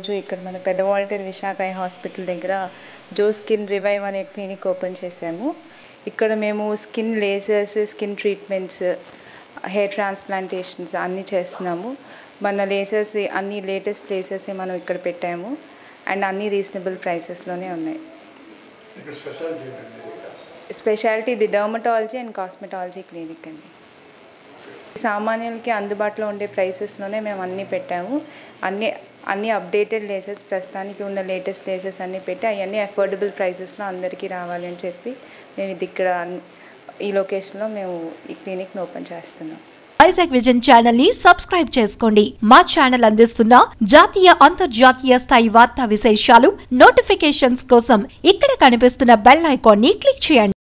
ఈరోజు ఇక్కడ మన పెద్ద వాల్టర్ విశాఖ హాస్పిటల్ దగ్గర జో స్కిన్ రివైవ్ అనే క్లినిక్ ఓపెన్ చేసాము. ఇక్కడ మేము skin lasers, skin treatments, hair transplantations అన్నీ చేస్తున్నాము. మన లేజర్స్ అన్ని లేటెస్ట్ లేజర్స్ మనం ఇక్కడ పెట్టాము అండ్ అన్ని రీజనబుల్ ప్రైసెస్లోనే ఉన్నాయి. స్పెషాలిటీ ఇది డర్మటాలజీ అండ్ కాస్మెటాలజీ క్లినిక్ అండి. సామాన్యులకి అందుబాటులో ఉండే ప్రైసెస్లోనే మేము అన్నీ పెట్టాము. అన్ని అప్డేటెడ్ లేసెస్, ప్రస్తుతానికి ఉన్న లేటెస్ట్ లేసెస్ అన్నీ పెట్టి అవన్నీ అఫోర్డబుల్ ప్రైసెస్లో అందరికీ రావాలి అని చెప్పి మేము ఇది ఇక్కడ ఈ లొకేషన్లో మేము ఈ క్లినిక్ని ఓపెన్ చేస్తున్నాం. వైజాగ్ విజన్ ఛానల్ ని సబ్స్క్రైబ్ చేసుకోండి. మా ఛానల్ అందిస్తున్న జాతీయ అంతర్జాతీయ స్థాయి వార్తా విశేషాలు నోటిఫికేషన్స్ కోసం ఇక్కడ కనిపిస్తున్న బెల్ ఐకాన్ ని క్లిక్ చేయండి.